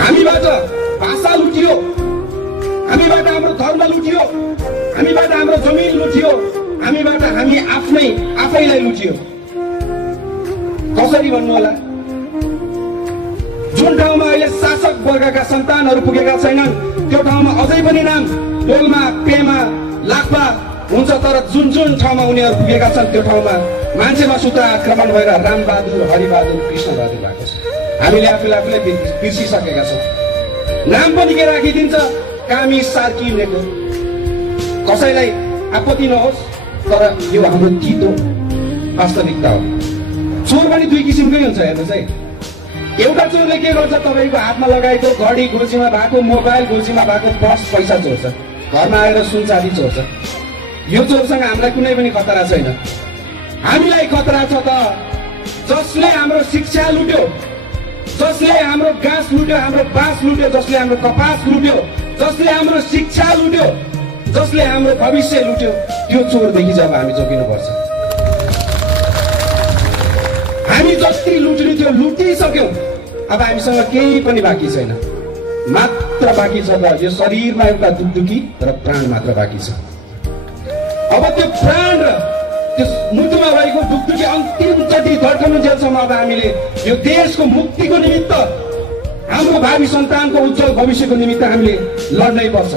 हामीबाट भाषा लुटियो, हामीबाट हाम्रो धर्म लुटियो, हामीबाट हाम्रो जमिन लुटियो, हामीबाट हामी आफैलाई लुटियो। कसरी भन्नु होला? जुन ठाउँमा अहिले शासक वर्गका सन्तानहरू पुगेका छैनन् त्यो ठाउँमा अझै पनि नाम डोल्मा, पेमा, लाखा हुन्छ, तर जुन जुन ठाउँमा उनीहरू पुगेका छन् त्यो ठाउँमा मान्छेमा सुत आक्रमण भएर रामबहादुर, हरिबहादुर, कृष्णबहादुर भएको छ। हामीले आफूलाई बिर्सिसकेका छौँ। नाम पनि के राखिदिन्छ? कामी, सार्की, नेको। कसैलाई आपत्ति नहोस्, तर यो हाम्रो तितो वास्तविकता हो। चोर पनि दुई किसिमकै हुन्छ। हेर्नुहोस् है, एउटा चोरले के गर्छ? तपाईँको हातमा लगाएको घडी गोजीमा भएको, मोबाइल गोजीमा भएको पर्स, पैसा चोर्छ, घरमा आएर सुन चाँदी चोर्छ। यो चोरसँग हामीलाई कुनै पनि खतरा छैन। हामीलाई खतरा छ त जसले हाम्रो शिक्षा लुट्यो, जसले हाम्रो गाँस लुट्यो, हाम्रो बाँस लुट्यो, जसले हाम्रो कपास लुट्यो, जसले हाम्रो शिक्षा लुट्यो, जसले हाम्रो भविष्य लुट्यो, त्यो चोरदेखि जब हामी जोगिनुपर्छ। हामी जति लुट्ने त्यो लुटिसक्यौँ। अब हामीसँग केही पनि बाँकी छैन। मात्र बाँकी छ त यो शरीरमा एउटा दुखदुखी र प्राण मात्र बाँकी छ। अब त्यो प्राण र त्यो मुटुमा भएको दुखदुखी अन्तिमचोटि धड्कनुन्जेलसम्म अब हामीले यो देशको मुक्तिको निमित्त, हाम्रो भावी सन्तानको उज्जवल भविष्यको निमित्त हामीले लड्नै पर्छ।